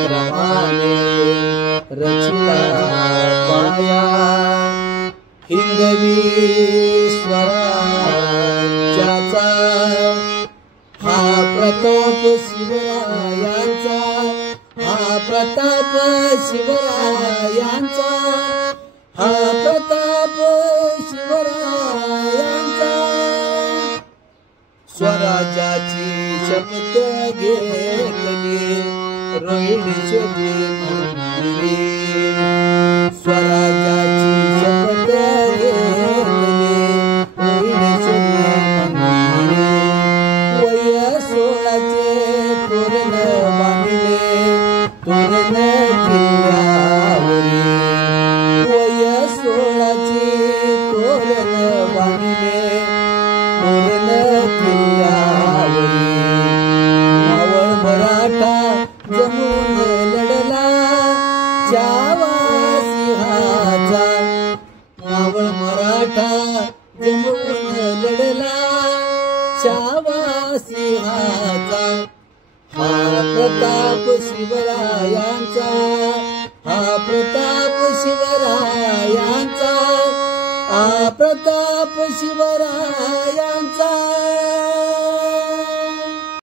क्रमाने रचिला पाया हिंदवी स्वराज्याचा हा प्रताप शिवरायांचा हा प्रताप शिवरायांचा हा प्रताप शिवरायांचा स्वराज्याची शपथ घेतली रोहिणीश्वरी मंदिरी स्वराज्याची शपथ घेतली रोहिणीश्वरी मंदिरी वय 16चे तोरण बांधले तोरण किल्ल्यावरी वय 16चे तोरण बांधले तोरण किल्ल्यावरी मावळ मराठा जमून लढला छावा सिंहाचा मावळ मराठा जमून लढला छावा सिंहाचा हा प्रताप शिवरायांचा हा प्रताप शिवरायांचा हा प्रताप शिवरायांचा